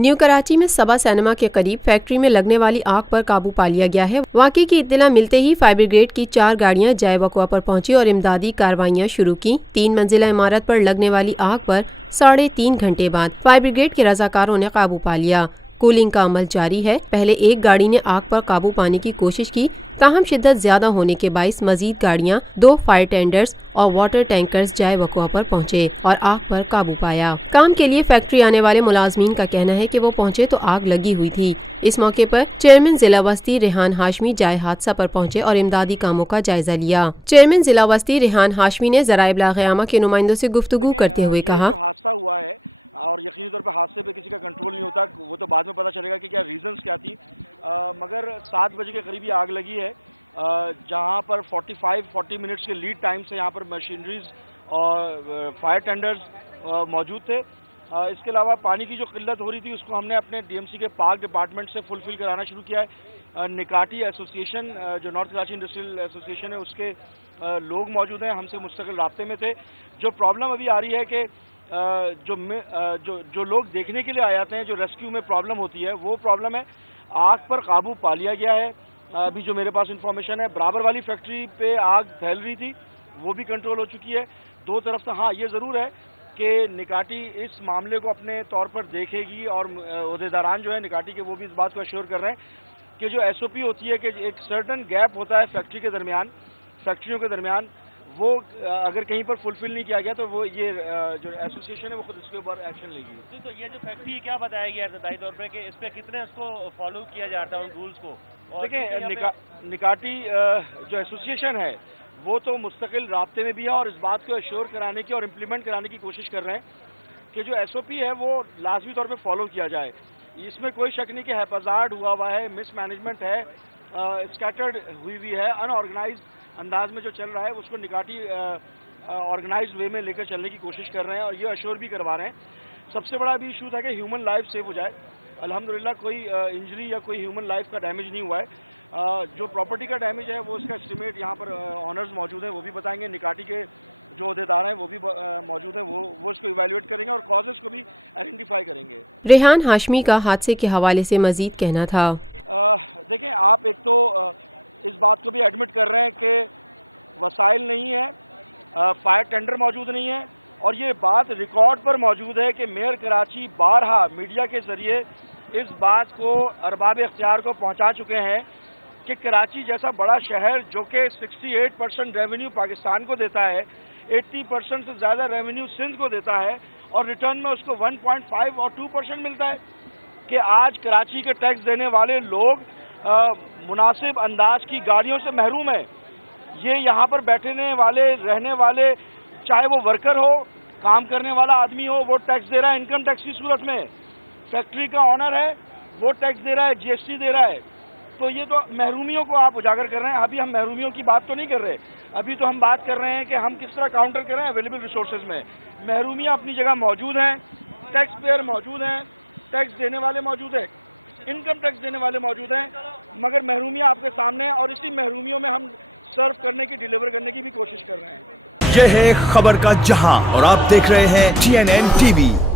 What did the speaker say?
New Karachi में सबा cinema के करीब फैक्ट्री में लगने वाली आग पर काबू पा लिया गया है। वाक़े की इत्तला मिलते ही फायर ब्रिगेड की 4 गाड़ियां जाए वक़्वा पर पहुंची और इमदादी कार्रवाइयां शुरू की। 3 मंजिला इमारत पर लगने वाली आग पर 3.5 घंटे बाद फायर ब्रिगेड के रज़ाकारों ने काबू पा लिया। कूलिंग का अमल जारी है। पहले एक गाड़ी ने आग पर काबू पाने की कोशिश की, ताहम शिद्दत ज्यादा होने के बाइस मजीद गाड़ियां, 2 फायर टेंडर्स और वाटर टैंकर्स जाए वक़्वा पर पहुंचे और आग पर काबू पाया। काम के लिए फैक्ट्री आने वाले मुलाजमीन का कहना है कि वो पहुंचे तो आग लगी हुई थी। इस मौके पर चेयरमैन जिला वस्ती रेहान हाशमी जाए हादसा पर पहुंचे और इमदादी कामों का जायजा लिया। चेयरमैन जिला वस्ती रेहान हाशमी ने ज़राए इब्लाग़ क़यामा के नुमाइंदों से गुफ्तगू करते हुए कहा, हादसा हुआ है और यकीनी तौर पर हादसे पे किसी का कंट्रोल नहीं होता, वो तो बाद में पता चलेगा कि क्या रीजंस क्या थी। मगर 7 बजे के करीब आग लगी है, जहां पर 40 मिनट्स के लीड टाइम से यहाँ पर मशीनरीज और फायर टेंडर्स मौजूद थे। इसके अलावा पानी की जो किल्लत हो रही थी उसको हमने अपने डीएमसी के पार्क डिपार्टमेंट से फुलफिल कराना शुरू किया है। निकाटी एसोसिएशन, जो नॉर्थ कराची इंडस्ट्रियल एसोसिएशन है, उसके लोग मौजूद हैं, हमसे मुस्तकिल राब्ते में थे। जो प्रॉब्लम अभी आ रही है कि जो लोग देखने के लिए आ जाते हैं, जो रेस्क्यू में प्रॉब्लम होती है, वो प्रॉब्लम है। आग पर काबू पा लिया गया है। अभी जो मेरे पास इंफॉर्मेशन है, बराबर वाली फैक्ट्री पे आग फैल रही थी, वो भी कंट्रोल हो चुकी है। दो तरफ से हाँ, ये ज़रूर है कि निकाटी इस मामले को अपने तौर पर देखेगी और ओहदेदारान जो है निकाटी के, वो भी इस बात को अश्योर कर रहे हैं कि जो एसओपी होती है कि एक सर्टन गैप होता है फैक्ट्री के दरमियान, फैक्ट्रियों के दरमियान, वो अगर कहीं पर फुलफिल नहीं किया गया तो वो ये जो एसोसिएशन है वो खुद इसके ऊपर एक्शन लेगी। तो ये जो फैक्ट्री क्या बताया गया है इब्तदाई तौर पे कि इस पे कितने इसको फॉलो किया जाता है उन रूल्स को? देखिए, निकाटी जो एसोसिएशन है वो तो मुस्तकिल राब्ते में भी है और इस बात को अश्योर कराने की और इम्प्लीमेंट कराने की कोशिश कर रहे हैं कि जो एसओपी है वो लाजमी तौर पे फॉलो किया जाए। इसमें कोई शक नहीं कि हैपजार्ड हुआ है, मिस मैनेजमेंट है, स्कैटर्ड हुई है, अनऑर्गेनाइज अंदाज में जो चल रहा है उसको निकाटी ऑर्गेनाइज्ड वे में लेकर चलने की कोशिश कर रहे हैं और ये अश्योर भी करवा रहे हैं। सबसे बड़ा अभी इशू था कि ह्यूमन लाइफ सेव हो जाए। अल्हम्दुलिल्लाह कोई इंजरी या कोई ह्यूमन लाइफ का डैमेज नहीं हुआ है। जो प्रॉपर्टी का डैमेज है वो उसका एस्टिमेट यहाँ पर ऑनर्स मौजूद हैं, वो भी बताएंगे। निकाटी के जो अहदेदार हैं वो भी मौजूद हैं, वो इसको इवैल्यूएट करेंगे और कॉजेस को भी आइडेंटिफाई करेंगे। रेहान हाशमी का हादसे के हवाले से मजीद कहना था, देखें, आप एक तो इस बात को भी एडमिट कर रहे हैं कि वसाइल नहीं है, फायर टेंडर मौजूद नहीं है, और ये बात रिकॉर्ड पर मौजूद है कि मेयर कराची बारहा मीडिया के जरिए इस बात को अरबाब इख्तियार को पहुंचा चुके हैं कि कराची जैसा बड़ा शहर जो कि 68% रेवेन्यू पाकिस्तान को देता है, 80% से ज़्यादा रेवेन्यू सिंध को देता है और रिटर्न में उसको 1.5 और 2% मिलता है, कि आज कराची के टैक्स देने वाले लोग मुनासिब अंदाज की गाड़ियों से महरूम है। ये यहाँ पर बैठने वाले, रहने वाले, चाहे वो वर्कर हो, काम करने वाला आदमी हो, वो टैक्स दे रहा है इनकम टैक्स की सूरत में। फैक्ट्री का ऑनर है, वो टैक्स दे रहा है, जीएसटी दे रहा है। तो ये तो महरूमियों को आप उजागर कर रहे हैं। अभी हम महरूमियों की बात तो नहीं कर रहे, अभी तो हम बात कर रहे हैं कि हम किस तरह काउंटर कर रहे हैं अवेलेबल रिसोर्सेज में। महरूमियाँ अपनी जगह मौजूद हैं, टैक्स पेयर मौजूद हैं, टैक्स देने वाले मौजूद हैं, इनकम टैक्स देने वाले मौजूद हैं, मगर महरूमियाँ आपके सामने हैं और इसी महरूमियों में हम सर्व करने की, डिलीवर करने की भी कोशिश कर रहे हैं। ये है खबर का जहां और आप देख रहे हैं TNN TV।